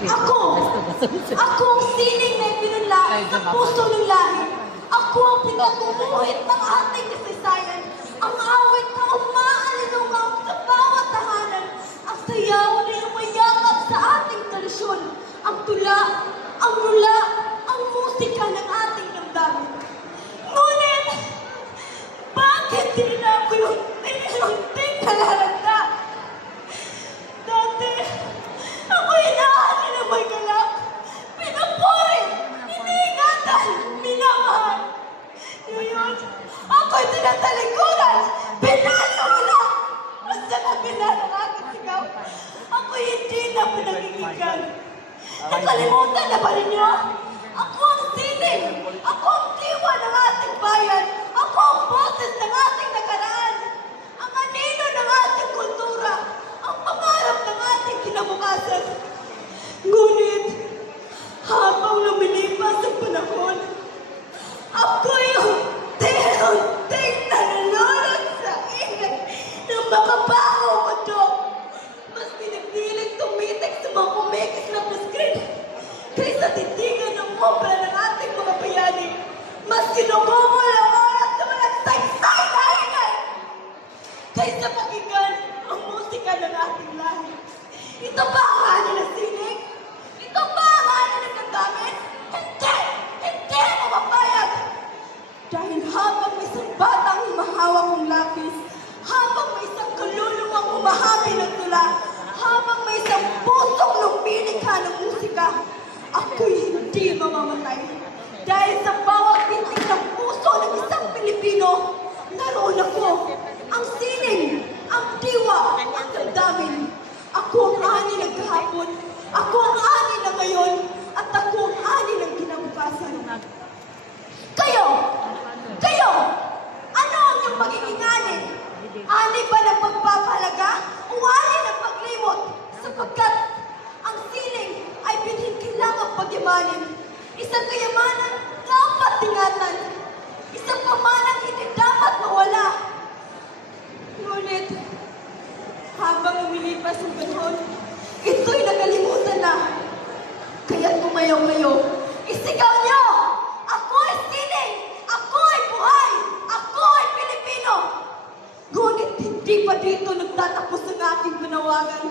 Ako ang sining na ipinunlait sa puso ng lahi. Ako ang pinagumuhit ng ating kasaysayan. Ang awit na umaalinungaw sa bawat tahanan. Ang sayaw na umayakap sa ating tradisyon. Ang tula, ang mula, ang musika ng ating damdamin. Ngunit, bakit hindi na ako yung tinunting nalalanda? Dati, ako inaani na may galak. Pinapuri, iniingatan, minamahal. Ngayon, ako'y tinatalikuran, pinalula. Basta na pinalangagin sigaw. Ako'y hindi na pinagiginggan. Nakalimutan na ba ninyo? Ako ang sining. Ako ang diwa ng ating bayan. Ako ang boses ng ating nakaraan. Ang anino ng ating kultura. Ang pangarap ng ating kinabukasan. Ngunit, habang lumilipas ang panahon, ako'y unti-unting nalulunod sa ingay ng makabaho ko to. Mas pinipiling tumitik sa mga kumikis na screen kaysa titigan ng obra ng ating mga bayani. Mas kinugumol ang oras sa mga saysay na ingay kaysa pakinggan ang musika ng ating lahi. Ito ba ang ani ng sining? Ito ba ang ani ng damdamin? Hindi! Hindi ako mapayag! Dahil habang may isang batang humahawak ng lapis, habang may isang kaluluwang humahami ng tula, habang may isang pusong lumilikha ng musika, ako'y hindi mamamatay. Dahil sa bawat bintik ng puso ng isang Pilipino, naroon ako, ang sining, ang diwa, ang damdamin. Ako ang ani ng kahapon, ako ang ani ng ngayon, at ako ang ani ng kinabukasan. Kayo, ano ang iyong magiging ani? Ani ba ng pagpapahalaga o ani ng paglimot? Sapagkat ang sining ay binhin kailangang pagyamanin. Isang kayamanan dapat tingatan. Isang pamanang hindi dapat mawala. Ngunit, habang lumilipas ang panahon, ito'y nakalimutan na. Kaya't tumayaw-mayo, isigaw niyo! Ako ay sining! Ako ay buhay! Ako ay Pilipino! Ngunit hindi pa dito nagtatapos ang aking panawagan.